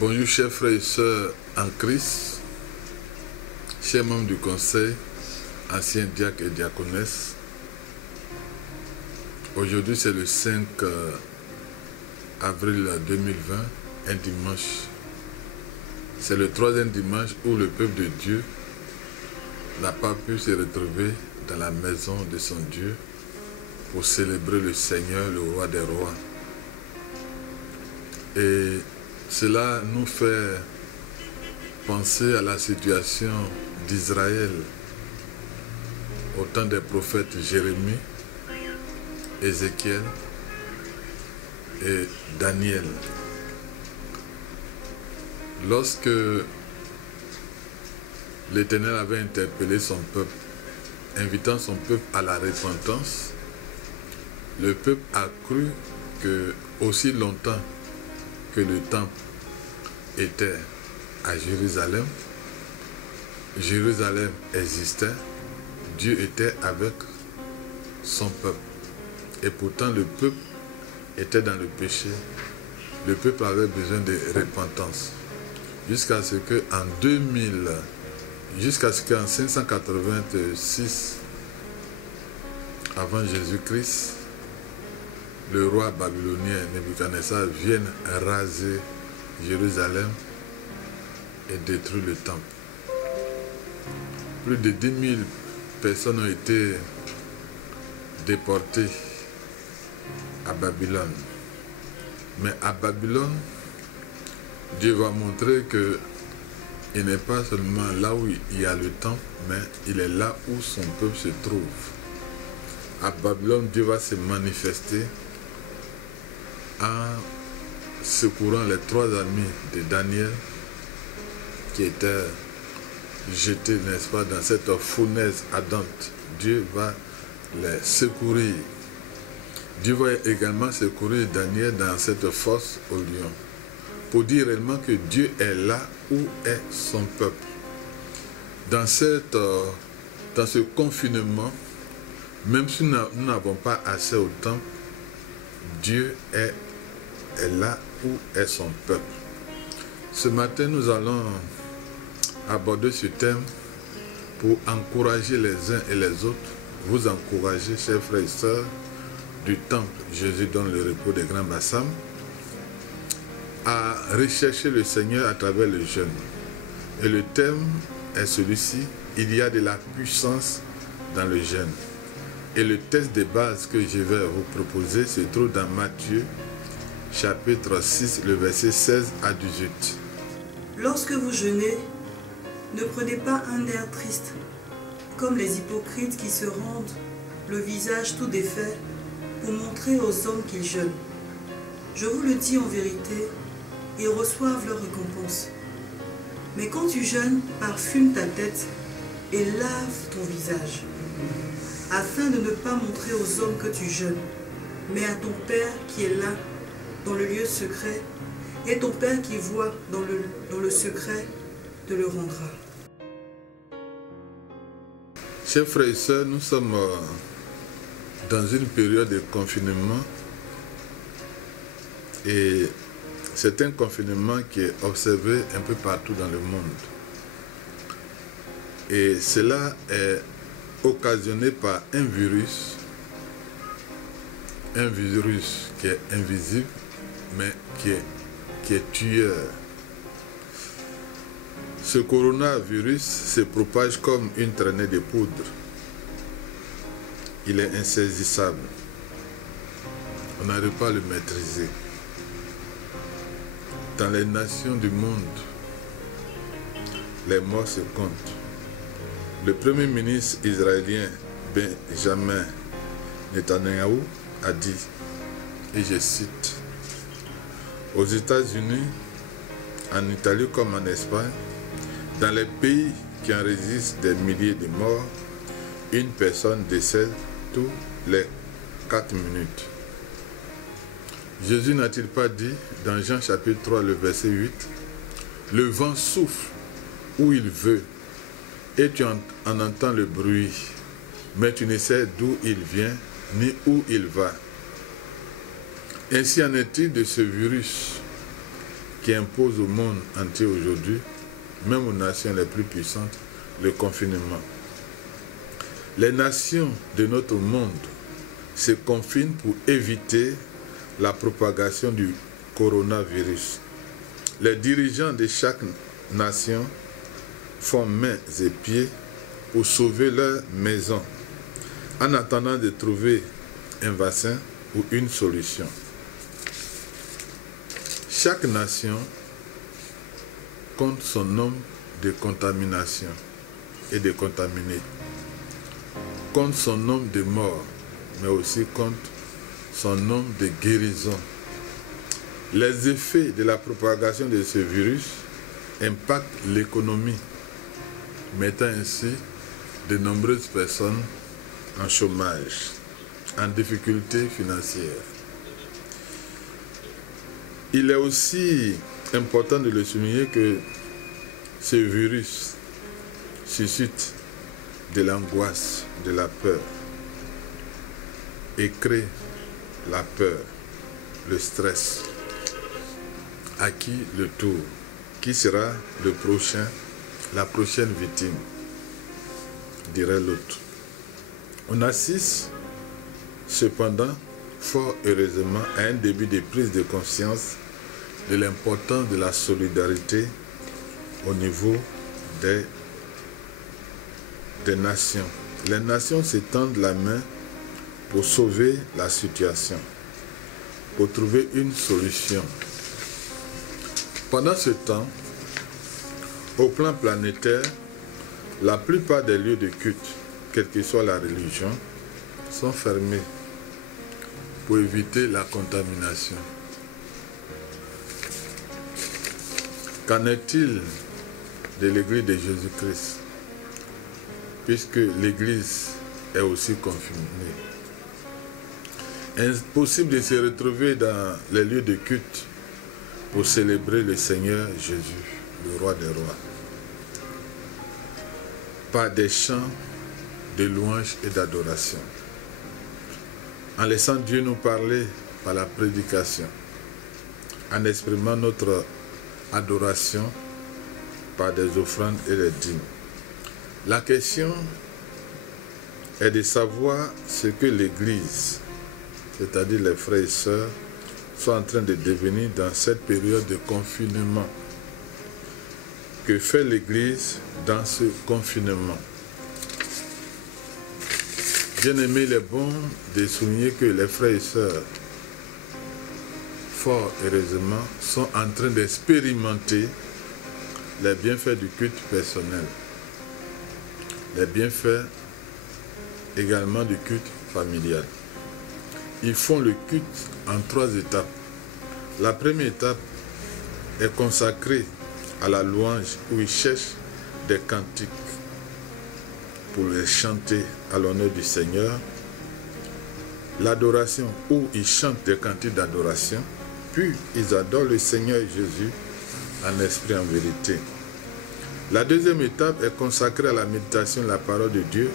Bonjour chers frères et sœurs en Christ, chers membres du conseil, anciens diacres et diaconesses. Aujourd'hui c'est le 5 avril 2020, un dimanche. C'est le troisième dimanche où le peuple de Dieu n'a pas pu se retrouver dans la maison de son Dieu pour célébrer le Seigneur, le roi des rois. Et cela nous fait penser à la situation d'Israël au temps des prophètes Jérémie, Ézéchiel et Daniel. Lorsque l'Éternel avait interpellé son peuple, invitant son peuple à la repentance, le peuple a cru que aussi longtemps que le temple était à Jérusalem, Jérusalem existait, Dieu était avec son peuple. Et pourtant le peuple était dans le péché, le peuple avait besoin de repentance. Jusqu'à ce qu'en 586 avant Jésus-Christ, le roi babylonien Nebuchadnezzar vienne raser Jérusalem et détruire le temple. Plus de 10 000 personnes ont été déportées à Babylone. Mais à Babylone, Dieu va montrer qu'il n'est pas seulement là où il y a le temple, mais il est là où son peuple se trouve. À Babylone, Dieu va se manifester en secourant les trois amis de Daniel qui étaient jetés, n'est-ce pas, dans cette fournaise ardente. Dieu va les secourir. Dieu va également secourir Daniel dans cette fosse au lion, pour dire réellement que Dieu est là où est son peuple. Dans ce confinement, même si nous n'avons pas accès au temple, Dieu est là où est son peuple. Ce matin, nous allons aborder ce thème pour encourager les uns et les autres, vous encourager, chers frères et sœurs du temple, Jésus donne le repos des grands bassins, à rechercher le Seigneur à travers le jeûne. Et le thème est celui-ci: il y a de la puissance dans le jeûne. Et le texte de base que je vais vous proposer se trouve dans Matthieu, chapitre 6, le verset 16 à 18. Lorsque vous jeûnez, ne prenez pas un air triste, comme les hypocrites qui se rendent le visage tout défait pour montrer aux hommes qu'ils jeûnent. Je vous le dis en vérité, ils reçoivent leur récompense. Mais quand tu jeûnes, parfume ta tête et lave ton visage, afin de ne pas montrer aux hommes que tu jeûnes, mais à ton Père qui est là, dans le lieu secret, et ton Père qui voit dans le secret te le rendra. Chers frères et sœurs, nous sommes dans une période de confinement, et c'est un confinement qui est observé un peu partout dans le monde. Et cela est occasionné par un virus qui est invisible, mais qui est tueur. Ce coronavirus se propage comme une traînée de poudre. Il est insaisissable. On n'arrive pas à le maîtriser. Dans les nations du monde, les morts se comptent. Le premier ministre israélien Benjamin Netanyahu a dit, et je cite, « Aux États-Unis, en Italie comme en Espagne, dans les pays qui enregistrent des milliers de morts, une personne décède tous les 4 minutes. » Jésus n'a-t-il pas dit dans Jean chapitre 3, le verset 8, « Le vent souffle où il veut, et tu en entends le bruit, mais tu ne sais d'où il vient ni où il va. » Ainsi en est-il de ce virus qui impose au monde entier aujourd'hui, même aux nations les plus puissantes, le confinement. Les nations de notre monde se confinent pour éviter la propagation du coronavirus. Les dirigeants de chaque nation font mains et pieds pour sauver leur maison, en attendant de trouver un vaccin ou une solution. Chaque nation compte son nombre de contaminations et de contaminés, compte son nombre de morts, mais aussi compte son nombre de guérisons. Les effets de la propagation de ce virus impactent l'économie, mettant ainsi de nombreuses personnes en chômage, en difficulté financière. Il est aussi important de le souligner que ce virus suscite de l'angoisse, de la peur et crée la peur, le stress. À qui le tour? Qui sera le prochain, la prochaine victime? Dirait l'autre. On assiste cependant, fort heureusement, à un début de prise de conscience de l'importance de la solidarité au niveau des nations. Les nations s'étendent la main pour sauver la situation, pour trouver une solution. Pendant ce temps, au plan planétaire, la plupart des lieux de culte, quelle que soit la religion, sont fermés pour éviter la contamination. Qu'en est-il de l'Église de Jésus-Christ, puisque l'Église est aussi confinée? Impossible de se retrouver dans les lieux de culte pour célébrer le Seigneur Jésus, le roi des rois. Par des chants de louange et d'adoration. En laissant Dieu nous parler par la prédication. En exprimant notre adoration par des offrandes et des dîmes. La question est de savoir ce que l'Église, c'est-à-dire les frères et sœurs, sont en train de devenir dans cette période de confinement. Que fait l'Église dans ce confinement? Bien aimé, il est bon de souligner que les frères et sœurs, fort heureusement, sont en train d'expérimenter les bienfaits du culte personnel, les bienfaits également du culte familial. Ils font le culte en 3 étapes. La première étape est consacrée à la louange, où ils cherchent des cantiques pour les chanter à l'honneur du Seigneur. L'adoration, où ils chantent des cantiques d'adoration, puis ils adorent le Seigneur Jésus en esprit et en vérité. La deuxième étape est consacrée à la méditation de la parole de Dieu,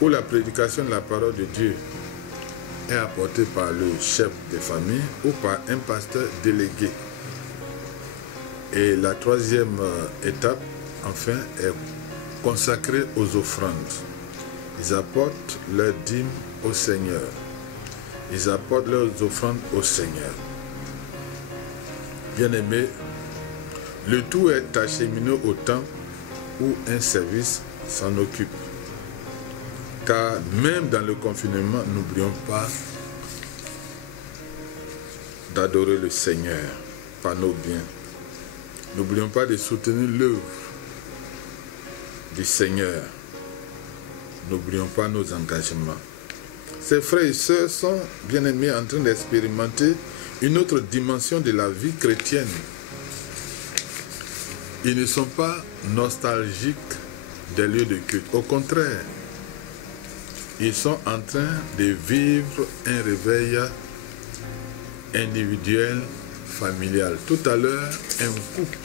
où la prédication de la parole de Dieu est apportée par le chef de famille ou par un pasteur délégué. Et la troisième étape, enfin, est consacrée aux offrandes. Ils apportent leurs dîmes au Seigneur. Ils apportent leurs offrandes au Seigneur. Bien-aimés, le tout est acheminé au temps où un service s'en occupe. Car même dans le confinement, n'oublions pas d'adorer le Seigneur par nos biens. N'oublions pas de soutenir l'œuvre du Seigneur. N'oublions pas nos engagements. Ces frères et sœurs sont, bien aimés, en train d'expérimenter une autre dimension de la vie chrétienne. Ils ne sont pas nostalgiques des lieux de culte. Au contraire, ils sont en train de vivre un réveil individuel, familial. Tout à l'heure, un couple,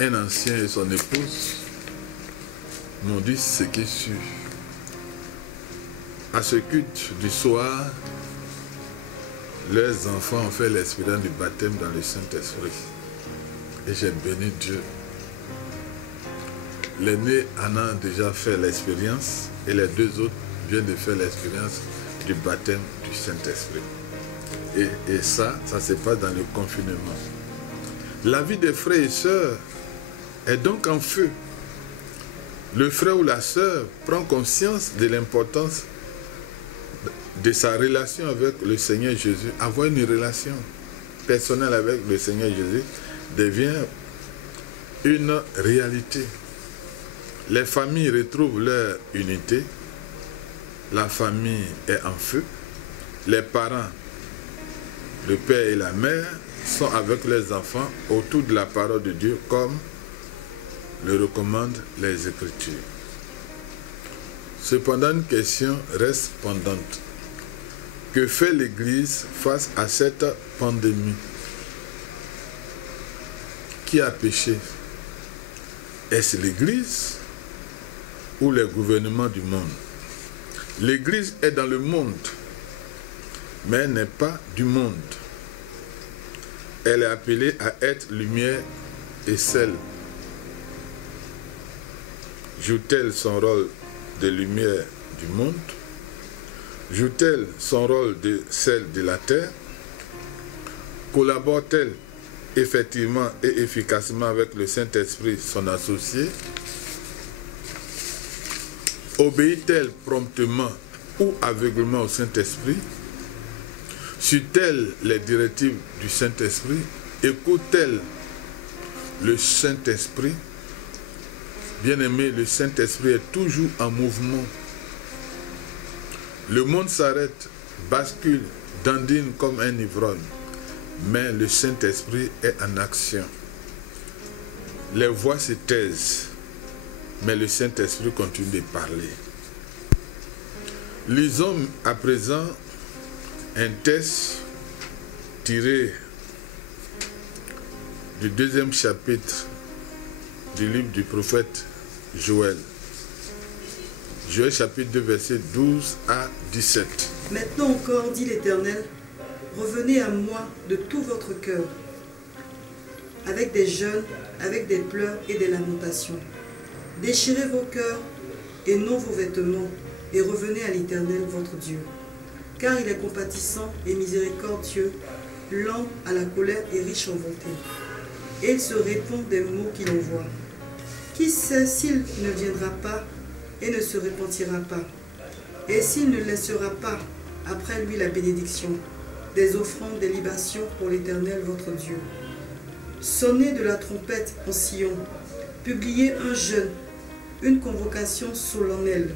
un ancien et son épouse, m'ont dit ce qui suit. À ce culte du soir, leurs enfants ont fait l'expérience du baptême dans le Saint-Esprit. Et j'ai béni Dieu. L'aîné en a déjà fait l'expérience et les deux autres viennent de faire l'expérience du baptême du Saint-Esprit. Et ça se passe dans le confinement. La vie des frères et sœurs est donc en feu. Le frère ou la sœur prend conscience de l'importance de sa relation avec le Seigneur Jésus. Avoir une relation personnelle avec le Seigneur Jésus devient une réalité. Les familles retrouvent leur unité. La famille est en feu. Les parents, le père et la mère, sont avec leurs enfants autour de la parole de Dieu comme le recommandent les Écritures. Cependant, une question reste pendante. Que fait l'Église face à cette pandémie? Qui a péché? Est-ce l'Église ou les gouvernements du monde? L'Église est dans le monde, mais elle n'est pas du monde. Elle est appelée à être lumière et sel. Joue-t-elle son rôle de lumière du monde? Joue-t-elle son rôle de sel de la terre? Collabore-t-elle effectivement et efficacement avec le Saint-Esprit, son associé? Obéit-elle promptement ou aveuglement au Saint-Esprit? Suit-elle les directives du Saint-Esprit? Écoute-t-elle le Saint-Esprit? Bien-aimé, le Saint-Esprit est toujours en mouvement. Le monde s'arrête, bascule, dandine comme un ivrogne, mais le Saint-Esprit est en action. Les voix se taisent, mais le Saint-Esprit continue de parler. Lisons à présent un texte tiré du 2e chapitre du livre du prophète Joël. Joël chapitre 2 versets 12 à 17. Maintenant encore, dit l'Éternel, revenez à moi de tout votre cœur, avec des jeûnes, avec des pleurs et des lamentations. Déchirez vos cœurs et non vos vêtements, et revenez à l'Éternel votre Dieu. Car il est compatissant et miséricordieux, lent à la colère et riche en bonté. Et il se répand des maux qu'il envoie. Qui sait s'il ne viendra pas et ne se repentira pas, et s'il ne laissera pas après lui la bénédiction, des offrandes, des libations pour l'Éternel votre Dieu. Sonnez de la trompette en Sion, publiez un jeûne, une convocation solennelle,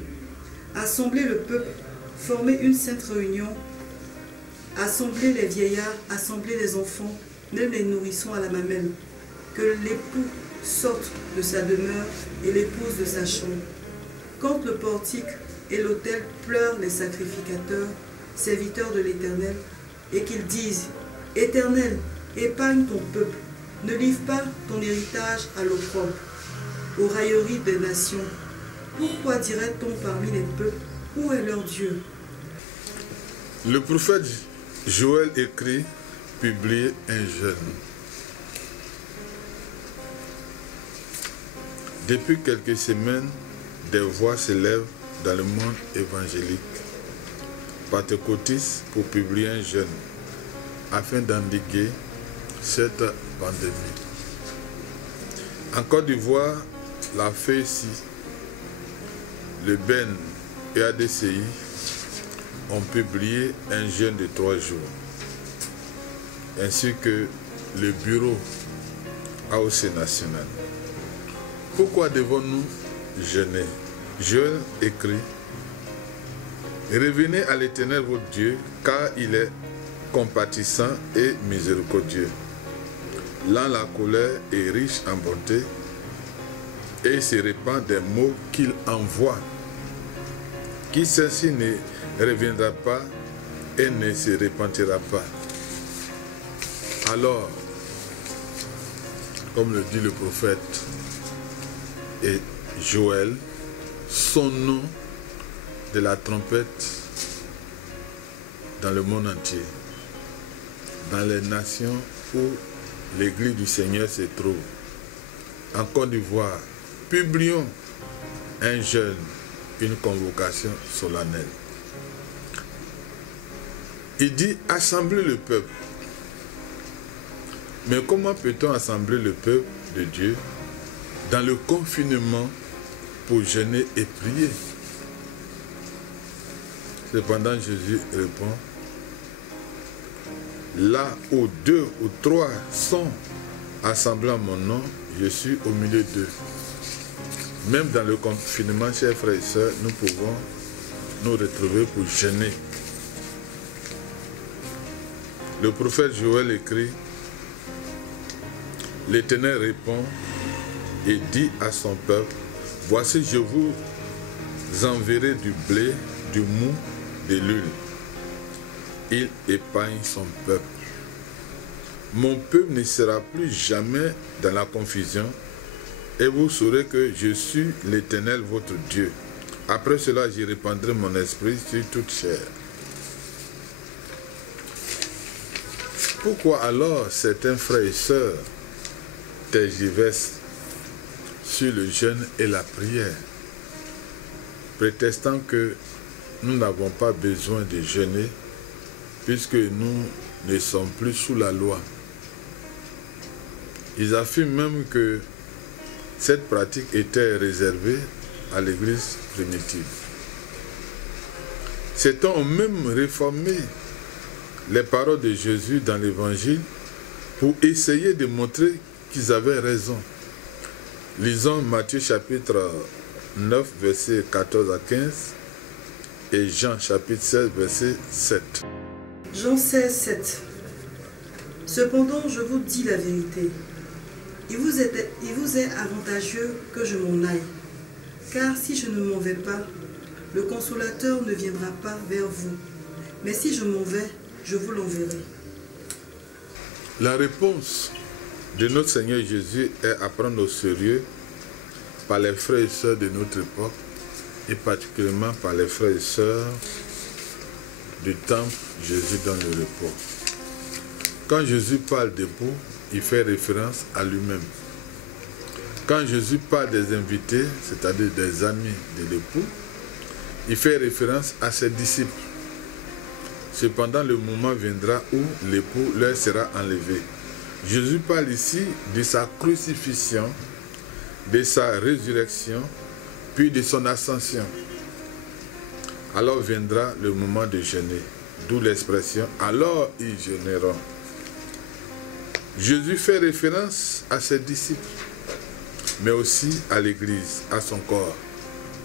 assemblez le peuple, formez une sainte réunion, assemblez les vieillards, assemblez les enfants, même les nourrissons à la mamelle, que l'époux sorte de sa demeure et l'épouse de sa chambre. Quand le portique et l'autel pleurent les sacrificateurs, serviteurs de l'Éternel, et qu'ils disent, Éternel, épargne ton peuple, ne livre pas ton héritage à l'opprobre, aux railleries des nations. Pourquoi dirait-on parmi les peuples, où est leur Dieu? Le prophète Joël écrit, publie un jeûne. Depuis quelques semaines, des voix s'élèvent dans le monde évangélique, pentecôtistes, pour publier un jeûne, afin d'endiguer cette pandémie. En Côte d'Ivoire, la FECI, le BEN et ADCI ont publié un jeûne de 3 jours, ainsi que le bureau AOC national. Pourquoi devons-nous jeûner? Joël écrit, revenez à l'Éternel votre Dieu, car il est compatissant et miséricordieux, lent la colère et riche en bonté, et se répand des maux qu'il envoie. Qui ceci ne reviendra pas et ne se repentira pas. Alors, comme le dit le prophète et Joël, sonnons de la trompette dans le monde entier. dans les nations où l'église du Seigneur se trouve. En Côte d'Ivoire, publions un jeûne, une convocation solennelle. Il dit assembler le peuple. Mais comment peut-on assembler le peuple de Dieu dans le confinement pour jeûner et prier? Cependant, Jésus répond, là où 2 ou 3 sont assemblés en mon nom, je suis au milieu d'eux. Même dans le confinement, chers frères et sœurs, nous pouvons nous retrouver pour jeûner. Le prophète Joël écrit, l'Éternel répond et dit à son peuple, voici je vous enverrai du blé, du mou, de l'huile. Il épargne son peuple. Mon peuple ne sera plus jamais dans la confusion et vous saurez que je suis l'Éternel votre Dieu. Après cela, j'y répandrai mon esprit sur toute chair. Pourquoi alors certains frères et sœurs tergiversent sur le jeûne et la prière, prétextant que nous n'avons pas besoin de jeûner puisque nous ne sommes plus sous la loi? Ils affirment même que cette pratique était réservée à l'Église primitive. Certains ont même réformé les paroles de Jésus dans l'Évangile pour essayer de montrer qu'ils avaient raison. Lisons Matthieu chapitre 9, versets 14 à 15 et Jean chapitre 16, verset 7. Jean 16, 7. Cependant, je vous dis la vérité. Il vous est avantageux que je m'en aille, car si je ne m'en vais pas, le Consolateur ne viendra pas vers vous. Mais si je m'en vais, je vous l'enverrai. La réponse de notre Seigneur Jésus est à prendre au sérieux par les frères et sœurs de notre époque et particulièrement par les frères et sœurs du temple Jésus dans le repos. Quand Jésus parle d'époux, il fait référence à lui-même. Quand Jésus parle des invités, c'est-à-dire des amis de l'époux, il fait référence à ses disciples. Cependant, le moment viendra où l'époux leur sera enlevé. Jésus parle ici de sa crucifixion, de sa résurrection, puis de son ascension. Alors viendra le moment de jeûner, d'où l'expression « alors ils jeûneront ». Jésus fait référence à ses disciples, mais aussi à l'Église, à son corps.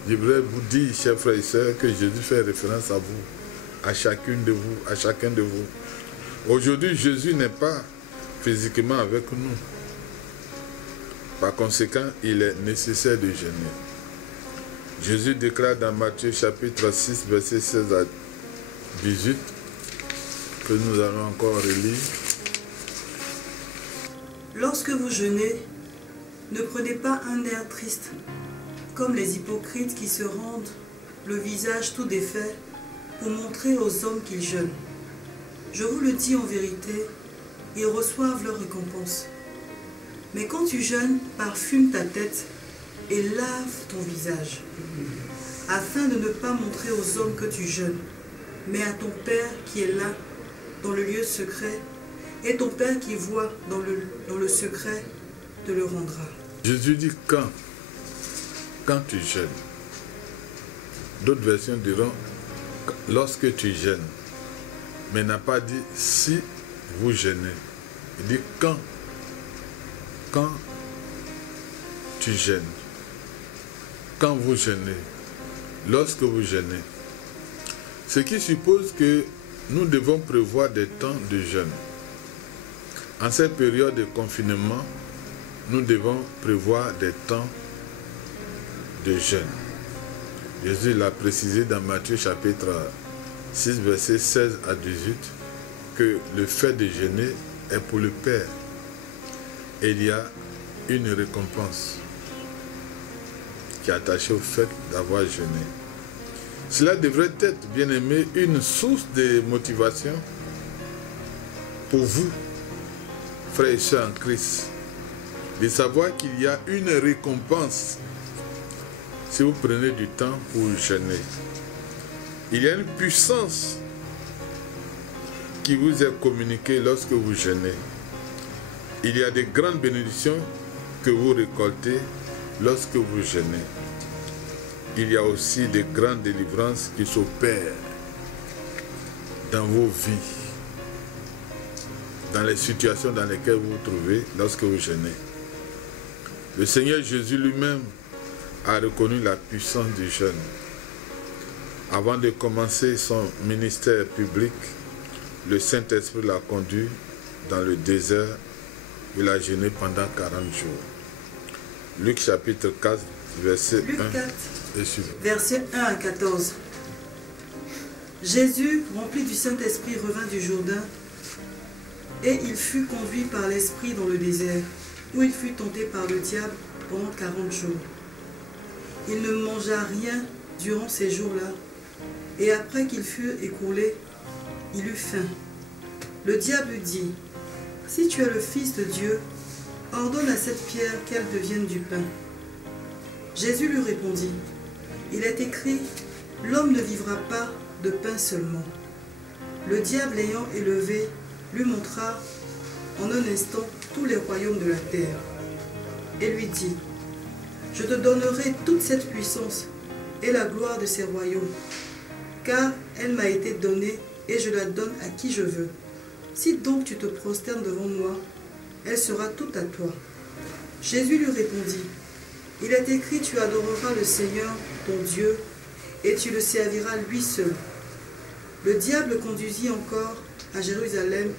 Je voudrais vous dire, chers frères et sœurs, que Jésus fait référence à vous, à chacune de vous, à chacun de vous. Aujourd'hui, Jésus n'est pas physiquement avec nous. Par conséquent, il est nécessaire de jeûner. Jésus déclare dans Matthieu chapitre 6, verset 16 à 18, que nous allons encore relire. Lorsque vous jeûnez, ne prenez pas un air triste, comme les hypocrites qui se rendent le visage tout défait pour montrer aux hommes qu'ils jeûnent. Je vous le dis en vérité, ils reçoivent leur récompense. Mais quand tu jeûnes, parfume ta tête et lave ton visage, afin de ne pas montrer aux hommes que tu jeûnes, mais à ton Père qui est là, dans le lieu secret, et ton Père qui voit dans le secret te le rendra. Jésus dit quand tu jeûnes. D'autres versions diront lorsque tu jeûnes. Mais n'a pas dit si vous jeûnez. Il dit quand tu jeûnes. Quand vous jeûnez. Lorsque vous jeûnez. Ce qui suppose que nous devons prévoir des temps de jeûne. En cette période de confinement, nous devons prévoir des temps de jeûne. Jésus l'a précisé dans Matthieu chapitre 6, versets 16 à 18, que le fait de jeûner est pour le Père. Et il y a une récompense qui est attachée au fait d'avoir jeûné. Cela devrait être, bien aimé, une source de motivation pour vous, frères et sœurs en Christ, de savoir qu'il y a une récompense si vous prenez du temps pour jeûner. Il y a une puissance qui vous est communiquée lorsque vous jeûnez. Il y a des grandes bénédictions que vous récoltez lorsque vous jeûnez. Il y a aussi des grandes délivrances qui s'opèrent dans vos vies, dans les situations dans lesquelles vous vous trouvez lorsque vous jeûnez. Le Seigneur Jésus lui-même a reconnu la puissance du jeûne. Avant de commencer son ministère public, le Saint-Esprit l'a conduit dans le désert où il a jeûné pendant 40 jours. Luc chapitre 4, verset 1 et suivant. Verset 1 à 14. Jésus, rempli du Saint-Esprit, revint du Jourdain, et il fut conduit par l'Esprit dans le désert, où il fut tenté par le diable pendant 40 jours. Il ne mangea rien durant ces jours-là, et après qu'il fut écoulé, il eut faim. Le diable lui dit, « Si tu es le Fils de Dieu, ordonne à cette pierre qu'elle devienne du pain. » Jésus lui répondit, « Il est écrit, l'homme ne vivra pas de pain seulement. » Le diable l'ayant élevé, lui montra en un instant tous les royaumes de la terre, et lui dit, « Je te donnerai toute cette puissance et la gloire de ces royaumes, car elle m'a été donnée et je la donne à qui je veux. Si donc tu te prosternes devant moi, elle sera toute à toi. » Jésus lui répondit, « Il est écrit, tu adoreras le Seigneur, ton Dieu, et tu le serviras lui seul. » Le diable le conduisit encore à Jérusalem,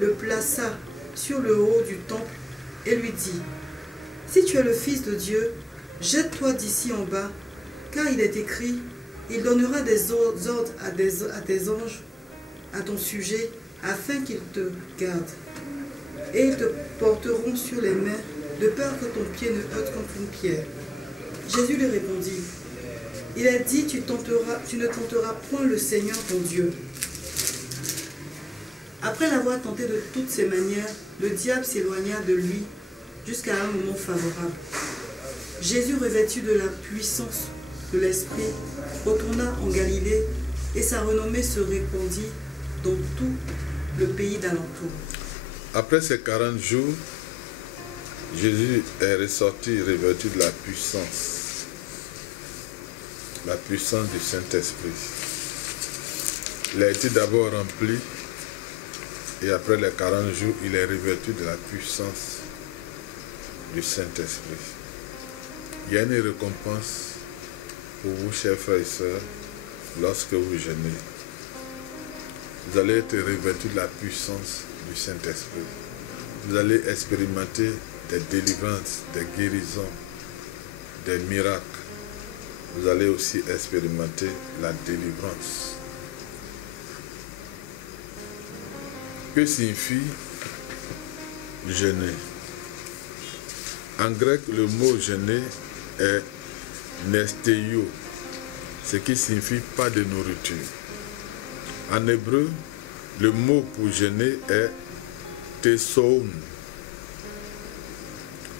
le plaça sur le haut du temple et lui dit, « Si tu es le Fils de Dieu, jette-toi d'ici en bas, car il est écrit, il donnera des ordres à tes anges à ton sujet, afin qu'ils te gardent. Et ils te porteront sur les mains, de peur que ton pied ne heurte contre une pierre. » Jésus lui répondit, « Il est dit, tu ne tenteras point le Seigneur ton Dieu. » Après l'avoir tenté de toutes ces manières, le diable s'éloigna de lui jusqu'à un moment favorable. Jésus, revêtu de la puissance de l'Esprit, retourna en Galilée et sa renommée se répandit dans tout le pays d'alentour. Après ces 40 jours, Jésus est ressorti revêtu de la puissance du Saint-Esprit. Il a été d'abord rempli et après les 40 jours, il est revêtu de la puissance du Saint-Esprit. Il y a une récompense pour vous, chers frères et sœurs, lorsque vous jeûnez. Vous allez être revêtu de la puissance du Saint-Esprit. Vous allez expérimenter des délivrances, des guérisons, des miracles. Vous allez aussi expérimenter la délivrance. Que signifie jeûner? En grec, le mot jeûner est nesteio, ce qui signifie pas de nourriture. En hébreu, le mot pour jeûner est tesoun,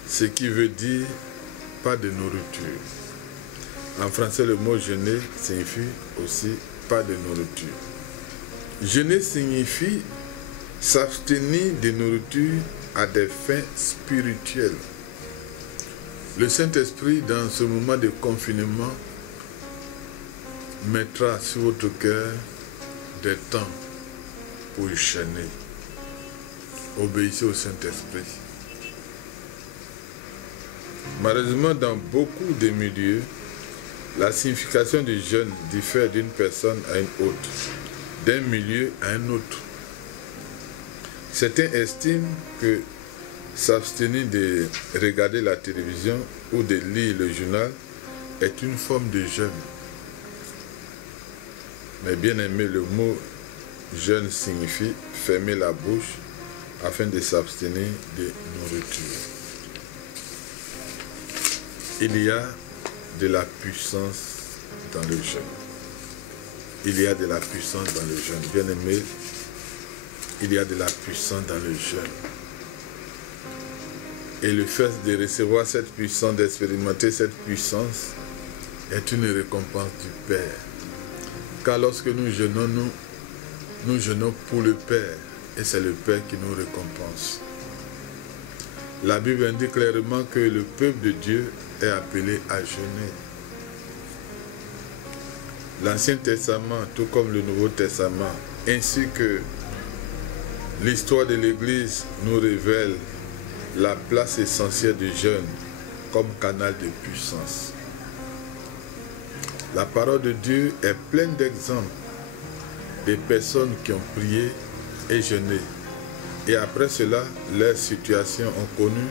ce qui veut dire pas de nourriture. En français, le mot jeûner signifie aussi pas de nourriture. Jeûner signifie s'abstenir de nourriture à des fins spirituelles. Le Saint-Esprit, dans ce moment de confinement, mettra sur votre cœur des temps pour jeûner. Obéissez au Saint-Esprit. Malheureusement, dans beaucoup de milieux, la signification du jeûne diffère d'une personne à une autre, d'un milieu à un autre. Certains estiment que s'abstenir de regarder la télévision ou de lire le journal est une forme de jeûne. Mais bien aimé, le mot jeûne signifie fermer la bouche afin de s'abstenir de nourriture. Il y a de la puissance dans le jeûne. Il y a de la puissance dans le jeûne. Bien aimé, il y a de la puissance dans le jeûne. Et le fait de recevoir cette puissance, d'expérimenter cette puissance, est une récompense du Père. Car lorsque nous jeûnons, nous jeûnons pour le Père. Et c'est le Père qui nous récompense. La Bible indique clairement que le peuple de Dieu est appelé à jeûner. L'Ancien Testament, tout comme le Nouveau Testament, ainsi que l'histoire de l'Église nous révèle la place essentielle du jeûne comme canal de puissance. La parole de Dieu est pleine d'exemples de personnes qui ont prié et jeûné. Et après cela, leurs situations ont connu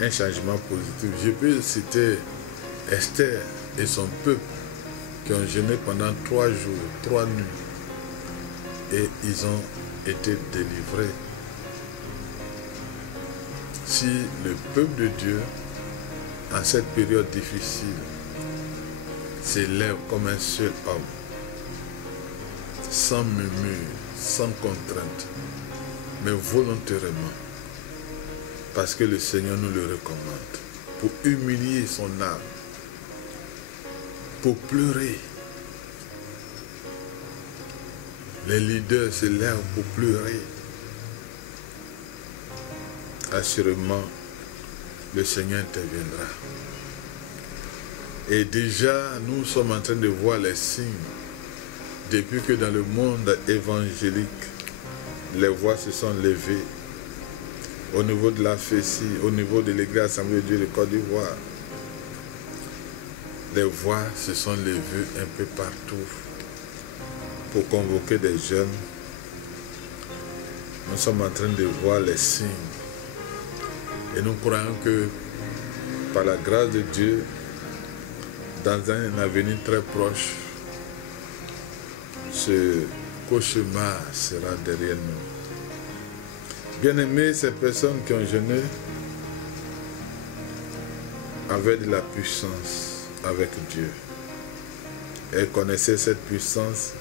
un changement positif. Je peux citer Esther et son peuple qui ont jeûné pendant 3 jours, 3 nuits. Et ils ont été délivrés. Si le peuple de Dieu, en cette période difficile, s'élève comme un seul homme, sans murmure, sans contrainte, mais volontairement, parce que le Seigneur nous le recommande, pour humilier son âme, pour pleurer. Les leaders se lèvent pour pleurer. Assurément, le Seigneur interviendra. Et déjà, nous sommes en train de voir les signes, depuis que dans le monde évangélique, les voix se sont levées, au niveau de la FECI, au niveau de l'Église Assemblée de Dieu de Côte d'Ivoire. Les voix se sont levées un peu partout pour convoquer des jeunes. Nous sommes en train de voir les signes. Et nous croyons que par la grâce de Dieu, dans un avenir très proche, ce cauchemar sera derrière nous. Bien-aimés, ces personnes qui ont jeûné avaient de la puissance avec Dieu. Elles connaissaient cette puissance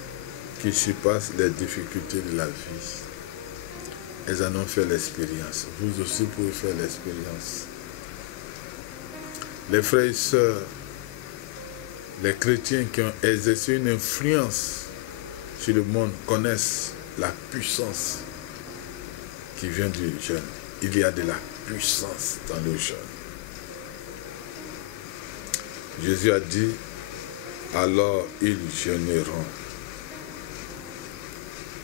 qui surpasse les difficultés de la vie. Elles en ont fait l'expérience. Vous aussi pouvez faire l'expérience. Les frères et sœurs, les chrétiens qui ont exercé une influence sur le monde connaissent la puissance qui vient du jeûne. Il y a de la puissance dans le jeûne. Jésus a dit, alors ils jeûneront.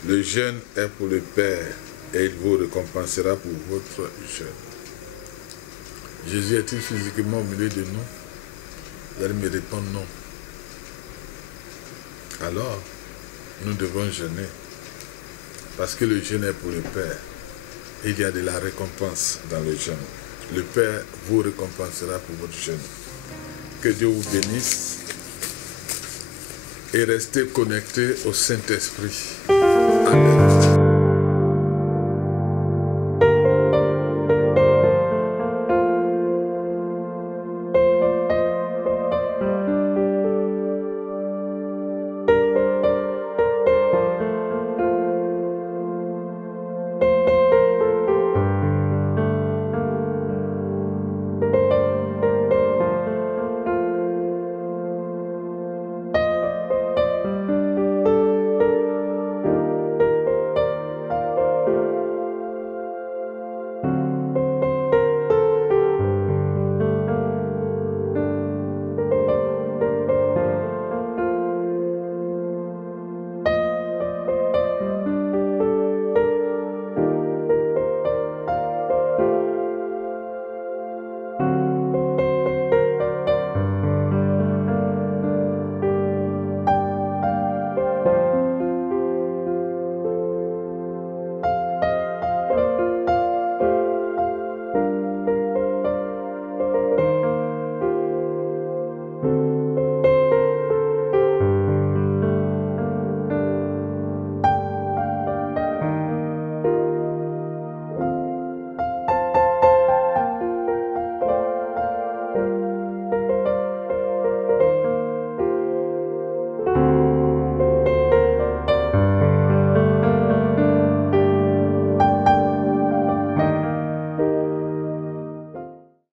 Le jeûne est pour le Père et il vous récompensera pour votre jeûne. Jésus est-il physiquement au milieu de nous? Vous allez me répondre non. Alors, nous devons jeûner. Parce que le jeûne est pour le Père. Il y a de la récompense dans le jeûne. Le Père vous récompensera pour votre jeûne. Que Dieu vous bénisse et restez connectés au Saint-Esprit.